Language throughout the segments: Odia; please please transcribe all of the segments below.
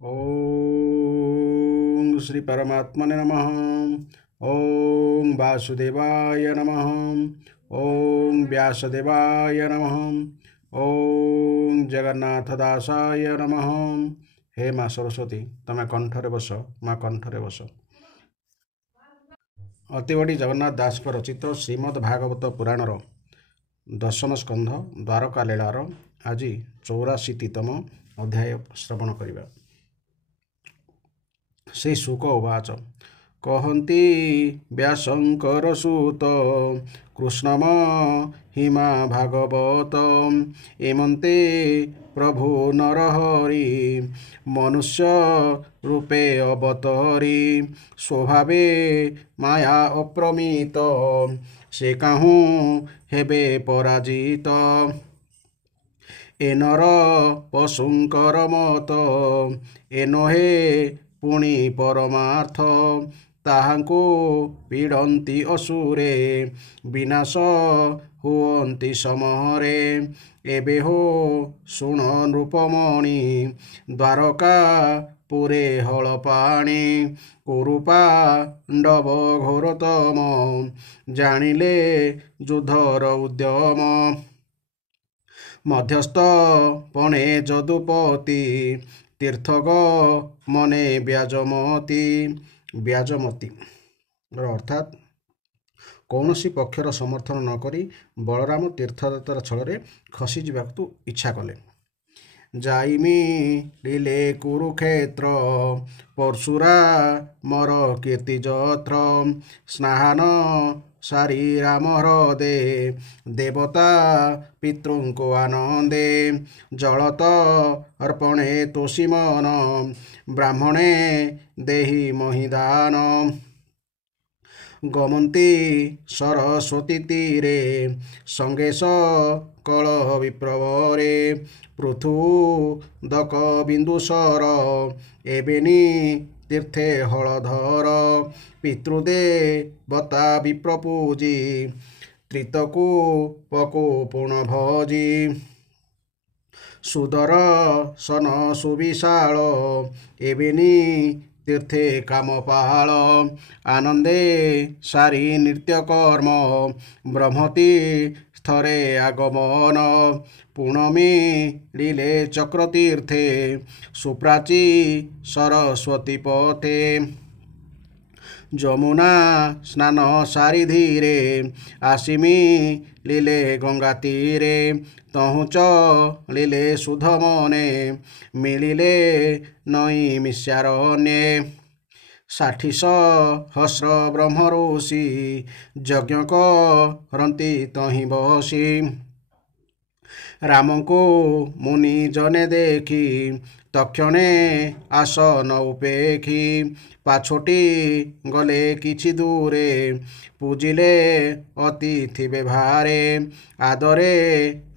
ओम श्री परमात्मने नमः। ओम वासुदेवाय नमः। ओम व्यासदेवाय नमः। ओम जगन्नाथदासाय नमः। हे माँ सरस्वती तमें कंठरे बस, माँ कंठरे बस। अतिवड़ी जगन्नाथ दास रचित श्रीमद् भागवत पुराणर दशम स्कंध द्वारका लीलार आज 84तम अध्याय श्रवण करिबा। श्री शुक उवाच कहन्ति व्यासंकर सुत कृष्णम हिमा भागवत एमन्ते प्रभु नरहरि मनुष्य रूपे अवतरी स्वभावे माया अप्रमित से काहूँ हेबे पराजित एनर पशुंकर मत एनहे पुणी परमार्थ ताहांको पीड़न्ति असुरे विनाश हुअन्ति समहरे एबे हो शुण नृपमणि द्वारका पुरे हलपाणी कुरुपाण्डव घोरतम जानिले युद्धर उद्यम मध्यस्थ पणे जदुपति तीर्थग मने व्याजमती अर्थात कौनसी पक्षर समर्थन नक बलराम तीर्थदत्तर छल खसी जावाक इच्छा कले। जाइमी लीले कुरुक्षेत्र परशुरा मर कीर्ति जत्र स्नान सारी राम हृदे देवता पितृंको आनंदे जलत अर्पणे तोषी मन ब्राह्मणे देहि महिदान गमन्ति सरस्वती तीरे संगेश कल विप्रवरे पृथु दक बिंदुसर एबेनी तीर्थे हलधर पितृदेवता विप्रपूजी त्रितकु पकु पुणभजी सुदर सन सुविशाल एबेनी तीर्थे कामपाल आनंदे सारी नृत्यकर्म ब्रह्मति स्थरे आगमन पूर्णमी लीले चक्रतीर्थे सुप्राची सरस्वती पथे जमुना स्नान सारी धीरे आसिमी लीले गंगा तीरे तहुच लीले सुध मने मिलिले नई मिश्यारण्ये 60 सहस्र ब्रह्म ऋषि यज्ञ करन्ति तहि बसी राम को मुनि जने देखी तक्षणे आसन उपेखी पाछोटी गले किछि दूरे पूजिले अतिथि व्यवहारे आदरे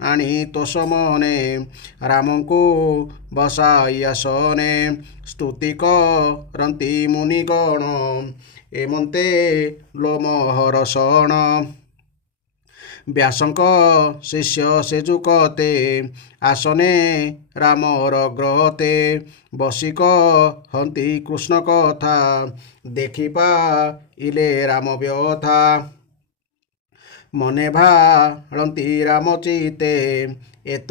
आनी तोष मने राम को बसाई आसने स्तुति करन्ति मुनिगण एमन्ते लोमहर्षण व्यासंक शिष्य सेजुकते आसने रामर ग्रहते बसिक हंती कृष्ण कथा देखिपा इले राम व्यथा मने भाळन्ति राम चिते एत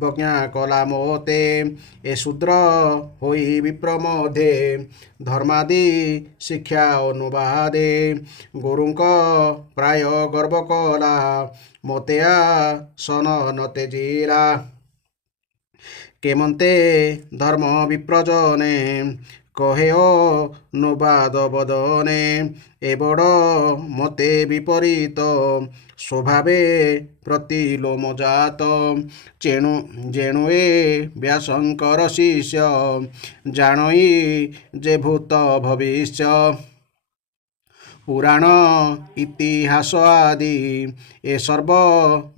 बज्ञा कला मोते ए शूद्र होई विप्रमधे धर्मादि शिक्षा अनुवादे गुरुंक प्राय गर्व कला मोतेया सन नते जीरा केमन्ते धर्म विप्रजने कहे अनुवाद बदने ए बड़ मते विपरीत स्वभावे प्रतिलोम जात चेणु जेणु ए व्यासंकर शिष्य जानई जे भूत भविष्य पुराण इतिहास आदि ए सर्व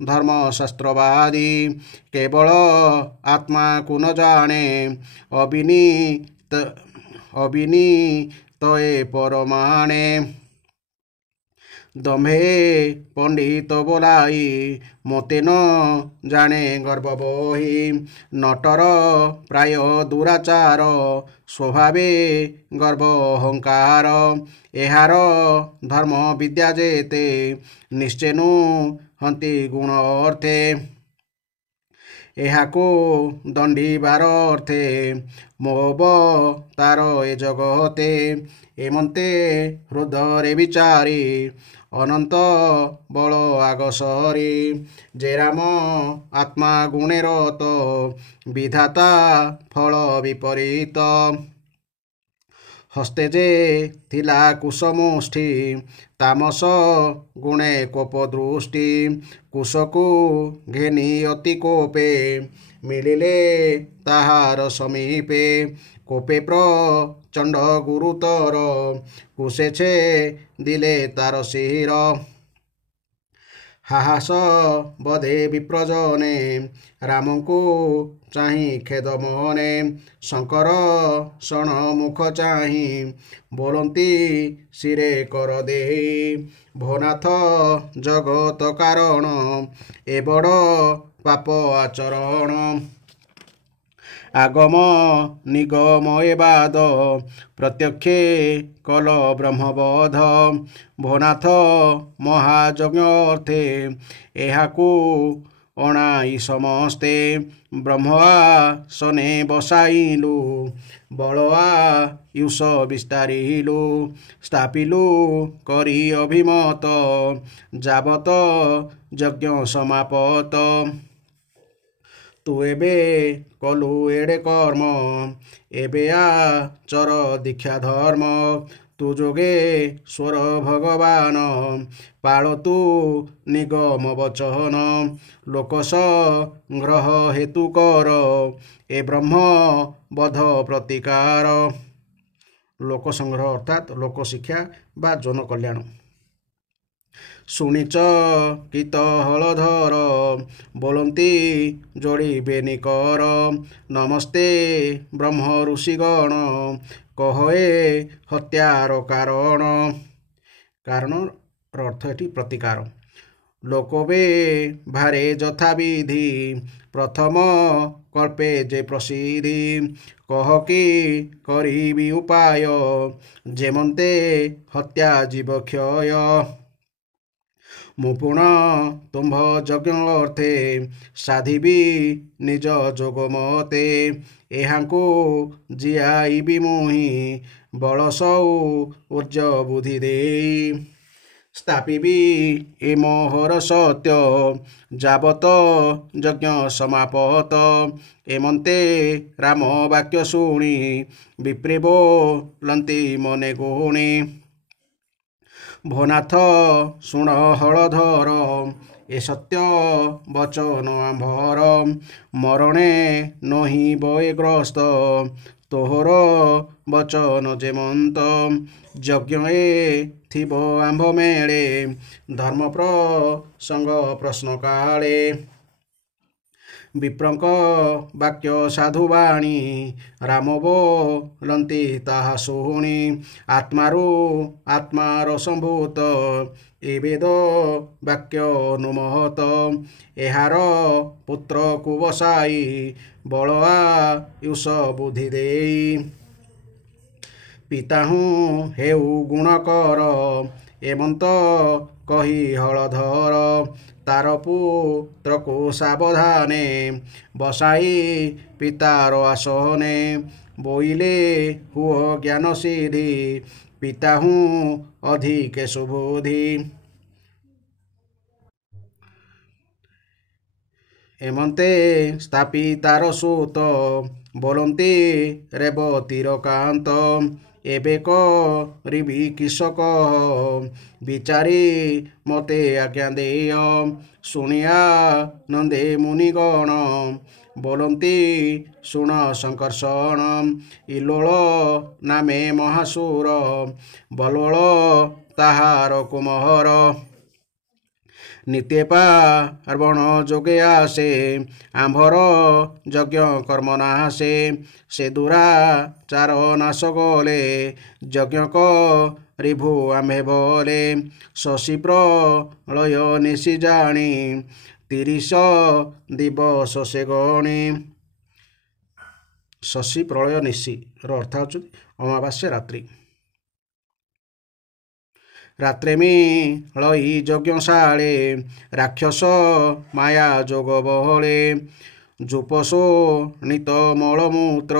धर्मशास्त्रवादी केवल आत्मा को न जाने अविनीत ए परमाणे ଦମ୍ଭେ ପଣ୍ଡିତ ବୋଲାଇ ମୋତେ ନ ଜାଣେ ଗର୍ବ ବହି। ନଟର ପ୍ରାୟ ଦୁରାଚାର ସ୍ୱଭାବେ ଗର୍ବ ଅହଙ୍କାର। ଏହାର ଧର୍ମ ବିଦ୍ୟା ଯେତେ ନିଶ୍ଚେ ନୁହନ୍ତି ଗୁଣ ଅର୍ଥେ। ଏହାକୁ ଦଣ୍ଡିବାର ଅର୍ଥେ ମୋବ ତାର ଏ ଜଗତେ। ଏମନ୍ତେ ହୃଦୟରେ ବିଚାରି ଅନନ୍ତ ବଳ ଆଗସରି। ଯେ ରାମ ଆତ୍ମା ଗୁଣେ ରତ ବିଧାତା ଫଳ ବିପରୀତ। ହସ୍ତେ ଯେ ଥିଲା କୁଶମୁଷ୍ଟି ତାମସ ଗୁଣେ କୋପ ଦୃଷ୍ଟି। କୁଶକୁ ଘେନି ଅତି କୋପେ ମିଳିଲେ ତାହାର ସମୀପେ। କୋପେ ପ୍ରଚଣ୍ଡ ଗୁରୁତର କୁଶେ ଛେଦିଲେ ତାର ଶିର। ହାହାସ ବଧେ ବିପ୍ରଜନେ ରାମଙ୍କୁ ଚାହିଁ ଖେଦ ମନେ। ଶଙ୍କର ଶଣ ମୁଖ ଚାହିଁ ବୋଲନ୍ତି ଶିରେ କର ଦେଇ। ଭୋନାଥ ଜଗତ କାରଣ ଏ ବଡ଼ ପାପ ଆଚରଣ। ଆଗମ ନିଗମ ଏ ବାଦ ପ୍ରତ୍ୟକ୍ଷେ କଲ ବ୍ରହ୍ମବଧ। ଭୋନାଥ ମହାଯଜ୍ଞ ଅର୍ଥେ ଏହାକୁ ଅଣାଇ ସମସ୍ତେ। ବ୍ରହ୍ମ ଆସନେ ବସାଇଲୁ ବଳ ଆୟୁଷ ବିସ୍ତାରିଲୁ। ସ୍ଥାପିଲୁ କରି ଅଭିମତ ଯାବତ ଯଜ୍ଞ ସମାପତ। ତୁ ଏବେ କଲୁ ଏଡ଼େ କର୍ମ ଏବେ ଆଚର ଦୀକ୍ଷା ଧର୍ମ। ତୁ ଯୋଗେ ସ୍ୱର ଭଗବାନ ପାଳ ତୁ ନିଗମ ବଚନ। ଲୋକ ସଂଗ୍ରହ ହେତୁ କର ଏ ବ୍ରହ୍ମ ବଧ ପ୍ରତିକାର। ଲୋକ ସଂଗ୍ରହ ଅର୍ଥାତ୍ ଲୋକ ଶିକ୍ଷା ବା ଜନ କଲ୍ୟାଣ। ଶୁଣିଚ କିତ ହଳଧର ବୋଲନ୍ତି ଯୋଡ଼ିବେ ନିକର। ନମସ୍ତେ ବ୍ରହ୍ମ ଋଷିଗଣ କହ ଏ ହତ୍ୟାର କାରଣ। କାରଣର ଅର୍ଥ ଏଠି ପ୍ରତିକାର। ଲୋକବେ ଭାରେ ଯଥାବିଧି ପ୍ରଥମ କଳ୍ପେ ଯେ ପ୍ରସିଦ୍ଧି। କହ କି କରିବି ଉପାୟ ଯେମନ୍ତେ ହତ୍ୟା ଜୀବ କ୍ଷୟ। ମୁଁ ପୁଣ ତୁମ୍ଭ ଯଜ୍ଞ ଅର୍ଥେ ସାଧିବି ନିଜ ଯୋଗ ମତେ। ଏହାଙ୍କୁ ଜିଆଇବି ମୁହିଁ ବଳ ସୌର୍ଯ୍ୟ ବୁଦ୍ଧି ଦେଇ। ସ୍ଥାପିବି ଏ ମୋହର ସତ୍ୟ ଯାବତ ଯଜ୍ଞ ସମାପତ। ଏମନ୍ତେ ରାମ ବାକ୍ୟ ଶୁଣି ବିପ୍ରେ ବୋଲନ୍ତି ମନେ ଗୁଣି। ଭୋନାଥ ଶୁଣ ହଳଧର ଏ ସତ୍ୟ ବଚନ ଆମ୍ଭର। ମରଣେ ନୋହିବ ଏ ଗ୍ରସ୍ତ ତୋହର ବଚନ ଯେମନ୍ତ। ଯଜ୍ଞ ଏ ଥିବ ଆମ୍ଭ ମେଳେ ଧର୍ମ ପ୍ରସଙ୍ଗ ପ୍ରଶ୍ନ କାଳେ। ବିପ୍ରଙ୍କ ବାକ୍ୟ ସାଧୁବାଣୀ ରାମ ବୋଲନ୍ତି ତାହା ଶୁଣି। ଆତ୍ମାରୁ ଆତ୍ମାର ସମ୍ଭୂତ ଏ ବେଦ ବାକ୍ୟ ଅନୁମତ। ଏହାର ପୁତ୍ରକୁ ବସାଇ ବଳ ଆୟୁଷ ବୁଦ୍ଧି ଦେଇ। ପିତାହୁଁ ହେଉ ଗୁଣକର ଏମନ୍ତ କହି ହଳଧର। ତାର ପୁତ୍ରକୁ ସାବଧାନେ ବସାଇ ପିତାର ଆସନେ। ବୋଇଲେ ହୁଅ ଜ୍ଞାନ ସିଦ୍ଧି ପିତାହୁଁ ଅଧିକେ ସୁବୁଦ୍ଧି। ଏମନ୍ତେ ସ୍ଥାପି ତାର ସୁତ ବୋଲନ୍ତି ରେବତୀର କାନ୍ତ। ଏବେ କରିବି କିସ କହ ବିଚାରି ମୋତେ ଆଜ୍ଞା ଦେୟ। ଶୁଣିଆ ନନ୍ଦେ ମୁନିଗଣ ବୋଲନ୍ତି ଶୁଣ ସଂକର୍ଷଣ। ଇଲୋଳ ନାମେ ମହାସୁର ବଲ୍ୱଳ ତାହାର କୁମହର। ନିତ୍ୟ ପାର୍ବଣ ଯୋଗେ ଆସେ ଆମ୍ଭର ଯଜ୍ଞ କର୍ମ ନାଶେ ସେ ଦୁରାଚାର ନାଶ ଗଲେ ଯଜ୍ଞ କରିଭୁ ଆମ୍ଭେ ବଲେ ଶଶୀ ପ୍ରଳୟ ନିଶି ଜାଣି 30 ଦିବସ ସେ ଗଣି। ଶଶୀ ପ୍ରଳୟ ନିଶିର ଅର୍ଥ ହେଉଛି ଅମାବାସ୍ୟା ରାତ୍ରି। ରାତ୍ରେ ମିଳଇ ଯଜ୍ଞଶାଳେ ରାକ୍ଷସ ମାୟା ଯୋଗ ବହଳେ ଯୂପଶୋଣିତ ମଳମୂତ୍ର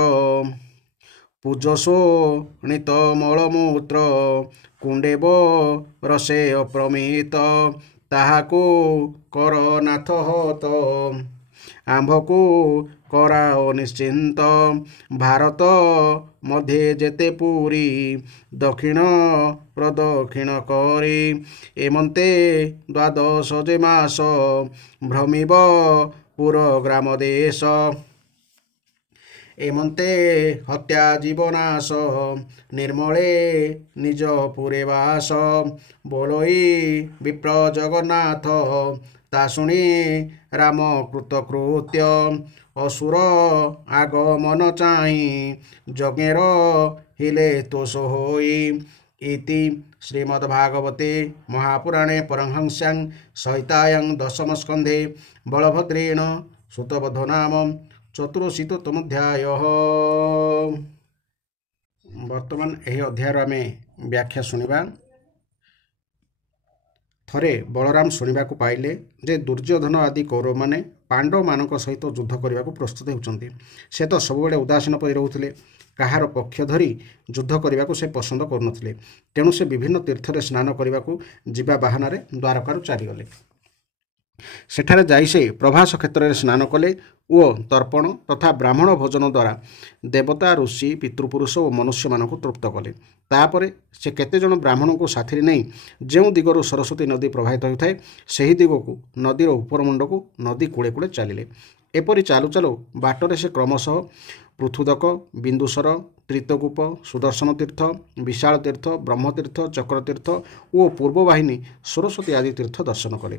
ପୂଜଶୋଣିତ ମଳମୂତ୍ର କୁଣ୍ଡେବ ରସେ ଅପ୍ରମିତ ତାହାକୁ କର ନାଥ ହତ ଆମ୍ଭକୁ କରାଓ ନିଶ୍ଚିନ୍ତ ଭାରତ ମଧ୍ୟରେ ଯେତେ ପୁରୀ ଦକ୍ଷିଣ ପ୍ରଦକ୍ଷିଣ କରି ଏମନ୍ତେ ଦ୍ୱାଦଶ ଯେ ମାସ ଭ୍ରମିବ ପୁର ଗ୍ରାମ ଦେଶ ଏମନ୍ତେ ହତ୍ୟା ଜୀବନାଶ ନିର୍ମଳେ ନିଜ ପୁରେ ବାସ ବୋଲଇ ବିପ୍ର ଜଗନ୍ନାଥ ତା ଶୁଣି ରାମ କୃତକୃତ୍ୟ ଅସୁର ଆଗମନ ଚାହିଁ ଯଜ୍ଞର ହିଲେ ତୋଷ ହୋଇ। ଇତି ଶ୍ରୀମଦ୍ଭାଗବତେ ମହାପୁରାଣେ ପରମହଂସ୍ୟାଂ ସଂହିତାୟାଂ ଦଶମ ସ୍କନ୍ଧେ ବଳଭଦ୍ରେଣ ସୁତବୋଧୋ ନାମ ଚତୁରଶୀତମୋଧ୍ୟାୟ। ବର୍ତ୍ତମାନ ଏହି ଅଧ୍ୟାୟର ଆମେ ବ୍ୟାଖ୍ୟା ଶୁଣିବା। ଥରେ ବଳରାମ ଶୁଣିବାକୁ ପାଇଲେ ଯେ ଦୁର୍ଯ୍ୟୋଧନ ଆଦି କୌରବମାନେ ପାଣ୍ଡବମାନଙ୍କ ସହିତ ଯୁଦ୍ଧ କରିବାକୁ ପ୍ରସ୍ତୁତ ହେଉଛନ୍ତି। ସେ ତ ସବୁବେଳେ ଉଦାସୀନ ପରି ରହୁଥିଲେ। କାହାର ପକ୍ଷ ଧରି ଯୁଦ୍ଧ କରିବାକୁ ସେ ପସନ୍ଦ କରୁନଥିଲେ। ତେଣୁ ସେ ବିଭିନ୍ନ ତୀର୍ଥରେ ସ୍ନାନ କରିବାକୁ ଯିବା ବାହାନାରେ ଦ୍ୱାରକାରୁ ଚାଲିଗଲେ। ସେଠାରେ ଯାଇ ସେ ପ୍ରଭାସ କ୍ଷେତ୍ରରେ ସ୍ନାନ କଲେ ଓ ତର୍ପଣ ତଥା ବ୍ରାହ୍ମଣ ଭୋଜନ ଦ୍ୱାରା ଦେବତା ଋଷି ପିତୃପୁରୁଷ ଓ ମନୁଷ୍ୟମାନଙ୍କୁ ତୃପ୍ତ କଲେ। ତାପରେ ସେ କେତେଜଣ ବ୍ରାହ୍ମଣଙ୍କୁ ସାଥିରେ ନେଇ ଯେଉଁ ଦିଗରୁ ସରସ୍ୱତୀ ନଦୀ ପ୍ରବାହିତ ହେଉଥାଏ ସେହି ଦିଗକୁ ନଦୀର ଉପରମୁଣ୍ଡକୁ ନଦୀ କୂଳେ କୂଳେ ଚାଲିଲେ। ଏପରି ଚାଲୁ ଚାଲୁ ବାଟରେ ସେ କ୍ରମଶଃ ପୃଥୁଦକ ବିନ୍ଦୁସର ତ୍ରିତକୂପ ସୁଦର୍ଶନ ତୀର୍ଥ ବିଶାଳ ତୀର୍ଥ ବ୍ରହ୍ମତୀର୍ଥ ଚକ୍ରତୀର୍ଥ ଓ ପୂର୍ବବାହିନୀ ସରସ୍ୱତୀ ଆଦି ତୀର୍ଥ ଦର୍ଶନ କଲେ।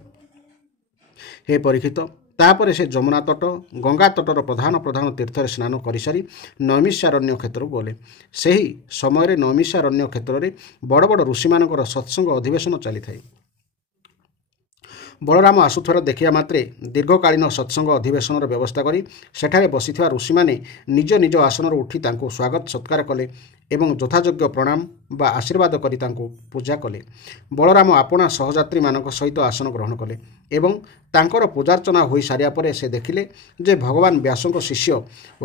ହେ ପରୀକ୍ଷିତ, ତାପରେ ସେ ଯମୁନା ତଟ ଗଙ୍ଗା ତଟର ପ୍ରଧାନ ପ୍ରଧାନ ତୀର୍ଥରେ ସ୍ନାନ କରିସାରି ନୈମିଷାରଣ୍ୟ କ୍ଷେତ୍ରକୁ ଗଲେ। ସେହି ସମୟରେ ନୈମିଷାରଣ୍ୟ କ୍ଷେତ୍ରରେ ବଡ଼ ବଡ଼ ଋଷିମାନଙ୍କର ସତ୍ସଙ୍ଗ ଅଧିବେଶନ ଚାଲିଥାଏ। ବଳରାମ ଆସୁଥିବାର ଦେଖିବା ମାତ୍ରେ ଦୀର୍ଘକାଳୀନ ସତ୍ସଙ୍ଗ ଅଧିବେଶନର ବ୍ୟବସ୍ଥା କରି ସେଠାରେ ବସିଥିବା ଋଷିମାନେ ନିଜ ନିଜ ଆସନରୁ ଉଠି ତାଙ୍କୁ ସ୍ୱାଗତ ସତ୍କାର କଲେ ଏବଂ ଯଥାଯୋଗ୍ୟ ପ୍ରଣାମ ବା ଆଶୀର୍ବାଦ କରି ତାଙ୍କୁ ପୂଜା କଲେ। ବଳରାମ ଆପଣା ସହଯାତ୍ରୀମାନଙ୍କ ସହିତ ଆସନ ଗ୍ରହଣ କଲେ ଏବଂ ତାଙ୍କର ପୂଜାର୍ଚ୍ଚନା ହୋଇସାରିବା ପରେ ସେ ଦେଖିଲେ ଯେ ଭଗବାନ ବ୍ୟାସଙ୍କ ଶିଷ୍ୟ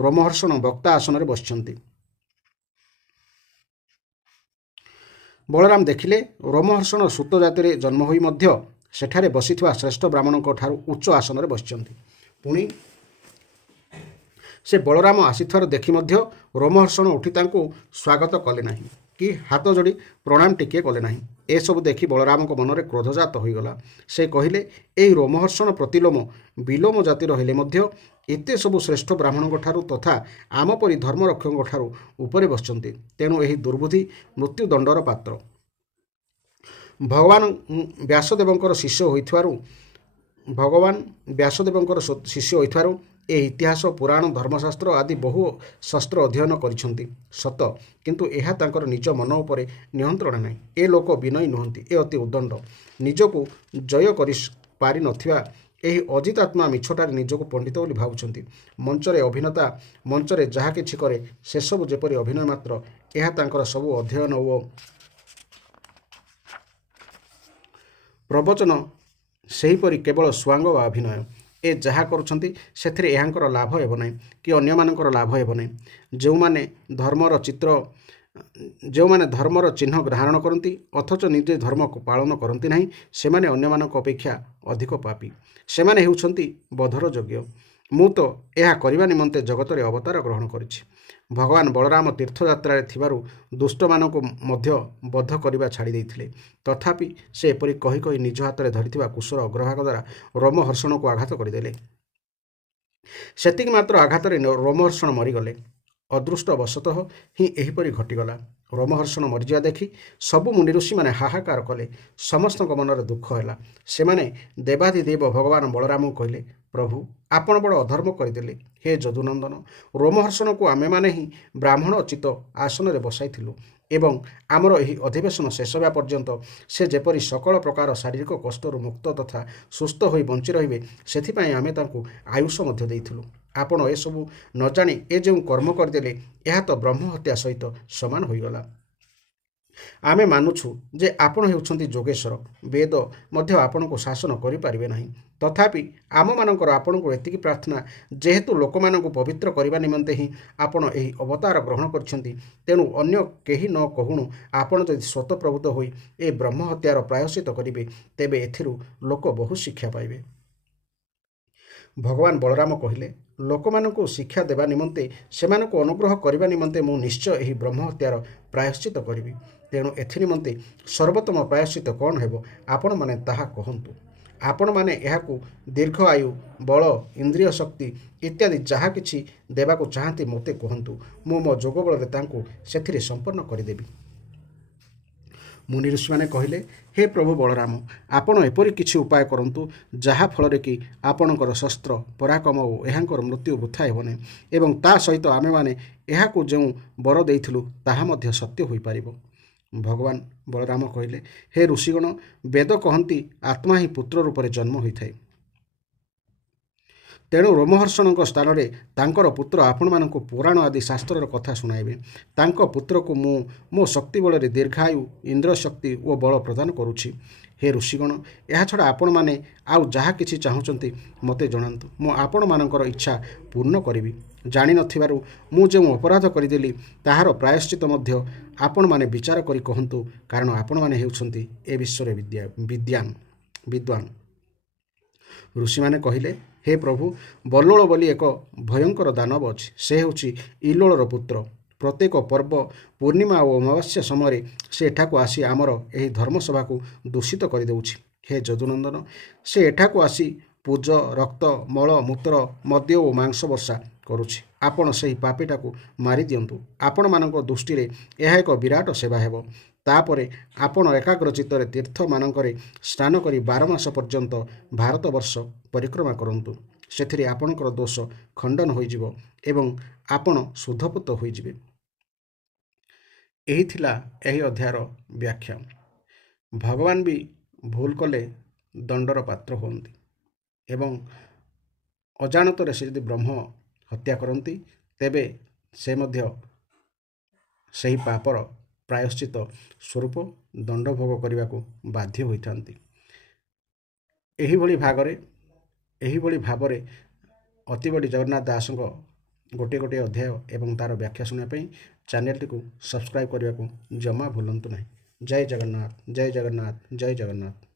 ରୋମହର୍ଷଣ ବକ୍ତା ଆସନରେ ବସିଛନ୍ତି। ବଳରାମ ଦେଖିଲେ ରୋମହର୍ଷଣ ସୂତ ଜାତିରେ ଜନ୍ମ ହୋଇ ମଧ୍ୟ ସେଠାରେ ବସିଥିବା ଶ୍ରେଷ୍ଠ ବ୍ରାହ୍ମଣଙ୍କ ଠାରୁ ଉଚ୍ଚ ଆସନରେ ବସିଛନ୍ତି। ପୁଣି ସେ ବଳରାମ ଆସିଥିବାର ଦେଖି ମଧ୍ୟ ରୋମହର୍ଷଣ ଉଠି ତାଙ୍କୁ ସ୍ୱାଗତ କଲେ ନାହିଁ କି ହାତ ଯୋଡ଼ି ପ୍ରଣାମ ଟିକିଏ କଲେ ନାହିଁ। ଏସବୁ ଦେଖି ବଳରାମଙ୍କ ମନରେ କ୍ରୋଧଜାତ ହୋଇଗଲା। ସେ କହିଲେ, ଏହି ରୋମହର୍ଷଣ ପ୍ରତିଲୋମ ବିଲୋମ ଜାତିର ହେଲେ ମଧ୍ୟ ଏତେ ସବୁ ଶ୍ରେଷ୍ଠ ବ୍ରାହ୍ମଣଙ୍କ ଠାରୁ ତଥା ଆମ ପରି ଧର୍ମରକ୍ଷକଙ୍କ ଠାରୁ ଉପରେ ବସିଛନ୍ତି। ତେଣୁ ଏହି ଦୁର୍ବୁଦ୍ଧି ମୃତ୍ୟୁଦଣ୍ଡର ପାତ୍ର। ଭଗବାନ ବ୍ୟାସଦେବଙ୍କର ଶିଷ୍ୟ ହୋଇଥିବାରୁ ଏ ଇତିହାସ ପୁରାଣ ଧର୍ମଶାସ୍ତ୍ର ଆଦି ବହୁ ଶାସ୍ତ୍ର ଅଧ୍ୟୟନ କରିଛନ୍ତି ସତ, କିନ୍ତୁ ଏହା ତାଙ୍କର ନିଜ ମନ ଉପରେ ନିୟନ୍ତ୍ରଣ ନାହିଁ। ଏ ଲୋକ ବିନୟୀ ନୁହନ୍ତି, ଏ ଅତି ଉଦଣ୍ଡ। ନିଜକୁ ଜୟ କରି ପାରିନଥିବା ଏହି ଅଜିତାତ୍ମା ମିଛଟାରେ ନିଜକୁ ପଣ୍ଡିତ ବୋଲି ଭାବୁଛନ୍ତି। ମଞ୍ଚରେ ଅଭିନେତା ମଞ୍ଚରେ ଯାହା କିଛି କରେ ସେସବୁ ଯେପରି ଅଭିନୟ ମାତ୍ର, ଏହା ତାଙ୍କର ସବୁ ଅଧ୍ୟୟନ ଓ ପ୍ରବଚନ ସେହିପରି କେବଳ ସ୍ୱାଙ୍ଗ ବା ଅଭିନୟ। ଏ ଯାହା କରୁଛନ୍ତି ସେଥିରେ ଏହାଙ୍କର ଲାଭ ହେବ ନାହିଁ କି ଅନ୍ୟମାନଙ୍କର ଲାଭ ହେବ ନାହିଁ। ଯେଉଁମାନେ ଧର୍ମର ଚିହ୍ନ ଧାରଣ କରନ୍ତି ଅଥଚ ନିଜେ ଧର୍ମକୁ ପାଳନ କରନ୍ତି ନାହିଁ, ସେମାନେ ଅନ୍ୟମାନଙ୍କ ଅପେକ୍ଷା ଅଧିକ ପାପୀ। ସେମାନେ ହେଉଛନ୍ତି ବଧର ଯୋଗ୍ୟ। ମୁଁ ତ ଏହା କରିବା ନିମନ୍ତେ ଜଗତରେ ଅବତାର ଗ୍ରହଣ କରିଛି। ଭଗବାନ ବଳରାମ ତୀର୍ଥଯାତ୍ରାରେ ଥିବାରୁ ଦୁଷ୍ଟମାନଙ୍କୁ ମଧ୍ୟ ବଧ କରିବା ଛାଡ଼ି ଦେଇଥିଲେ। ତଥାପି ସେ ଏପରି କହି କହି ନିଜ ହାତରେ ଧରିଥିବା କୁଶର ଅଗ୍ରଭାଗ ଦ୍ୱାରା ରୋମହର୍ଷଣକୁ ଆଘାତ କରିଦେଲେ। ସେତିକି ମାତ୍ର ଆଘାତରେ ରୋମହର୍ଷଣ ମରିଗଲେ। ଅଦୃଷ୍ଟବଶତଃ ହିଁ ଏହିପରି ଘଟିଗଲା। ରୋମହର୍ଷଣ ମରିଯିବା ଦେଖି ସବୁ ମୁନି ଋଷିମାନେ ହାହାକାର କଲେ। ସମସ୍ତଙ୍କ ମନରେ ଦୁଃଖ ହେଲା। ସେମାନେ ଦେବାଧିଦେବ ଭଗବାନ ବଳରାମଙ୍କୁ କହିଲେ, ପ୍ରଭୁ, ଆପଣ ବଡ଼ ଅଧର୍ମ କରିଦେଲେ। ହେ ଯଦୁନନ୍ଦନ, ରୋମହର୍ଷଣକୁ ଆମେମାନେ ହିଁ ବ୍ରାହ୍ମଣୋଚିତ ଆସନରେ ବସାଇଥିଲୁ ଏବଂ ଆମର ଏହି ଅଧିବେଶନ ଶେଷ ହେବା ପର୍ଯ୍ୟନ୍ତ ସେ ଯେପରି ସକଳ ପ୍ରକାର ଶାରୀରିକ କଷ୍ଟରୁ ମୁକ୍ତ ତଥା ସୁସ୍ଥ ହୋଇ ବଞ୍ଚି ରହିବେ, ସେଥିପାଇଁ ଆମେ ତାଙ୍କୁ ଆୟୁଷ ମଧ୍ୟ ଦେଇଥିଲୁ। ଆପଣ ଏସବୁ ନ ଜାଣି ଏ ଯେଉଁ କର୍ମ କରିଦେଲେ, ଏହା ତ ବ୍ରହ୍ମହତ୍ୟା ସହିତ ସମାନ ହୋଇଗଲା। ଆମେ ମାନୁଛୁ ଯେ ଆପଣ ହେଉଛନ୍ତି ଯୋଗେଶ୍ୱର, ବେଦ ମଧ୍ୟ ଆପଣଙ୍କୁ ଶାସନ କରିପାରିବେ ନାହିଁ। ତଥାପି ଆମମାନଙ୍କର ଆପଣଙ୍କୁ ଏତିକି ପ୍ରାର୍ଥନା, ଯେହେତୁ ଲୋକମାନଙ୍କୁ ପବିତ୍ର କରିବା ନିମନ୍ତେ ହିଁ ଆପଣ ଏହି ଅବତାର ଗ୍ରହଣ କରିଛନ୍ତି, ତେଣୁ ଅନ୍ୟ କେହି ନ କହୁଣୁ ଆପଣ ଯଦି ସ୍ୱତଃପ୍ରବୃତ୍ତ ହୋଇ ଏ ବ୍ରହ୍ମହତ୍ୟାର ପ୍ରାୟଶ୍ଚିତ କରିବେ, ତେବେ ଏଥିରୁ ଲୋକ ବହୁ ଶିକ୍ଷା ପାଇବେ। ଭଗବାନ ବଳରାମ କହିଲେ, ଲୋକମାନଙ୍କୁ ଶିକ୍ଷା ଦେବା ନିମନ୍ତେ, ସେମାନଙ୍କୁ ଅନୁଗ୍ରହ କରିବା ନିମନ୍ତେ ମୁଁ ନିଶ୍ଚୟ ଏହି ବ୍ରହ୍ମହତ୍ୟାର ପ୍ରାୟଶ୍ଚିତ କରିବି। ତେଣୁ ଏଥିନିମନ୍ତେ ସର୍ବୋତ୍ତମ ପ୍ରାୟଶ୍ଚିତ କ'ଣ ହେବ, ଆପଣମାନେ ତାହା କହନ୍ତୁ। ଆପଣମାନେ ଏହାକୁ ଦୀର୍ଘ ଆୟୁ, ବଳ, ଇନ୍ଦ୍ରିୟ ଶକ୍ତି ଇତ୍ୟାଦି ଯାହା କିଛି ଦେବାକୁ ଚାହାନ୍ତି ମୋତେ କୁହନ୍ତୁ। ମୁଁ ମୋ ଯୋଗ ବଳରେ ତାଙ୍କୁ ସେଥିରେ ସମ୍ପନ୍ନ କରିଦେବି। ମୁନି ଋଷିମାନେ କହିଲେ, ହେ ପ୍ରଭୁ ବଳରାମ, ଆପଣ ଏପରି କିଛି ଉପାୟ କରନ୍ତୁ ଯାହା ଫଳରେ କି ଆପଣଙ୍କର ଶସ୍ତ୍ର ପରାକ୍ରମ ଓ ଏହାଙ୍କର ମୃତ୍ୟୁ ବୃଥା ହେବ ନାହିଁ ଏବଂ ତା ସହିତ ଆମେମାନେ ଏହାକୁ ଯେଉଁ ବର ଦେଇଥିଲୁ ତାହା ମଧ୍ୟ ସତ୍ୟ ହୋଇପାରିବ। ଭଗବାନ ବଳରାମ କହିଲେ, ହେ ଋଷିଗଣ, ବେଦ କହନ୍ତି ଆତ୍ମା ହିଁ ପୁତ୍ର ରୂପରେ ଜନ୍ମ ହୋଇଥାଏ। ତେଣୁ ରୋମହର୍ଷଣଙ୍କ ସ୍ଥାନରେ ତାଙ୍କର ପୁତ୍ର ଆପଣମାନଙ୍କୁ ପୁରାଣ ଆଦି ଶାସ୍ତ୍ରର କଥା ଶୁଣାଇବେ। ତାଙ୍କ ପୁତ୍ରକୁ ମୁଁ ମୋ ଶକ୍ତି ବଳରେ ଦୀର୍ଘାୟୁ, ଇନ୍ଦ୍ର ଶକ୍ତି ଓ ବଳ ପ୍ରଦାନ କରୁଛି। ହେ ଋଷିଗଣ, ଏହାଛଡ଼ା ଆପଣମାନେ ଆଉ ଯାହା କିଛି ଚାହୁଁଛନ୍ତି ମୋତେ ଜଣାନ୍ତୁ। ମୁଁ ଆପଣମାନଙ୍କର ଇଚ୍ଛା ପୂର୍ଣ୍ଣ କରିବି। ଜାଣିନଥିବାରୁ ମୁଁ ଯେଉଁ ଅପରାଧ କରିଦେଲି ତାହାର ପ୍ରାୟଶ୍ଚିତ ମଧ୍ୟ ଆପଣମାନେ ବିଚାର କରି କହନ୍ତୁ, କାରଣ ଆପଣମାନେ ହେଉଛନ୍ତି ଏ ବିଶ୍ୱରେ ବିଦ୍ୱାନ। ଋଷିମାନେ କହିଲେ, ହେ ପ୍ରଭୁ, ବଲ୍ଲୋଳ ବୋଲି ଏକ ଭୟଙ୍କର ଦାନବ ଅଛି। ସେ ହେଉଛି ଇଲୋଳର ପୁତ୍ର। ପ୍ରତ୍ୟେକ ପର୍ବ, ପୂର୍ଣ୍ଣିମା ଓ ଅମାବାସ୍ୟା ସମୟରେ ସେ ଏଠାକୁ ଆସି ଆମର ଏହି ଧର୍ମସଭାକୁ ଦୂଷିତ କରିଦେଉଛି। ହେ ଯଦୁନନ୍ଦନ, ସେ ଏଠାକୁ ଆସି ପୂଜ, ରକ୍ତ, ମଳ, ମୂତ୍ର, ମଦ୍ୟ ଓ ମାଂସ ବର୍ଷା କରୁଛି। ଆପଣ ସେହି ପାପୀଟାକୁ ମାରିଦିଅନ୍ତୁ। ଆପଣମାନଙ୍କ ଦୃଷ୍ଟିରେ ଏହା ଏକ ବିରାଟ ସେବା ହେବ। ତାପରେ ଆପଣ ଏକାଗ୍ର ଚିତ୍ତରେ ତୀର୍ଥମାନଙ୍କରେ ସ୍ନାନ କରି 12 ମାସ ପର୍ଯ୍ୟନ୍ତ ଭାରତବର୍ଷ ପରିକ୍ରମା କରନ୍ତୁ। ସେଥିରେ ଆପଣଙ୍କର ଦୋଷ ଖଣ୍ଡନ ହୋଇଯିବ ଏବଂ ଆପଣ ଶୁଦ୍ଧପୂତ ହୋଇଯିବେ। ଏହି ଥିଲା ଏହି ଅଧ୍ୟାୟର ବ୍ୟାଖ୍ୟା। ଭଗବାନ ବି ଭୁଲ କଲେ ଦଣ୍ଡର ପାତ୍ର ହୁଅନ୍ତି ଏବଂ ଅଜାଣତରେ ସେ ଯଦି ବ୍ରହ୍ମ ହତ୍ୟା କରନ୍ତି, ତେବେ ସେ ମଧ୍ୟ ସେହି ପାପର ପ୍ରାୟଶ୍ଚିତ ସ୍ୱରୂପ ଦଣ୍ଡ ଭୋଗ କରିବାକୁ ବାଧ୍ୟ ହୋଇଥାନ୍ତି। ଏହିଭଳି ଭାବରେ ଅତିବଡ଼ି ଜଗନ୍ନାଥ ଦାସଙ୍କ ଗୋଟିଏ ଗୋଟିଏ ଅଧ୍ୟାୟ ଏବଂ ତା'ର ବ୍ୟାଖ୍ୟା ଶୁଣିବା ପାଇଁ ଚ୍ୟାନେଲଟିକୁ ସବସ୍କ୍ରାଇବ୍ କରିବାକୁ ଜମା ଭୁଲନ୍ତୁ ନାହିଁ। ଜୟ ଜଗନ୍ନାଥ, ଜୟ ଜଗନ୍ନାଥ, ଜୟ ଜଗନ୍ନାଥ।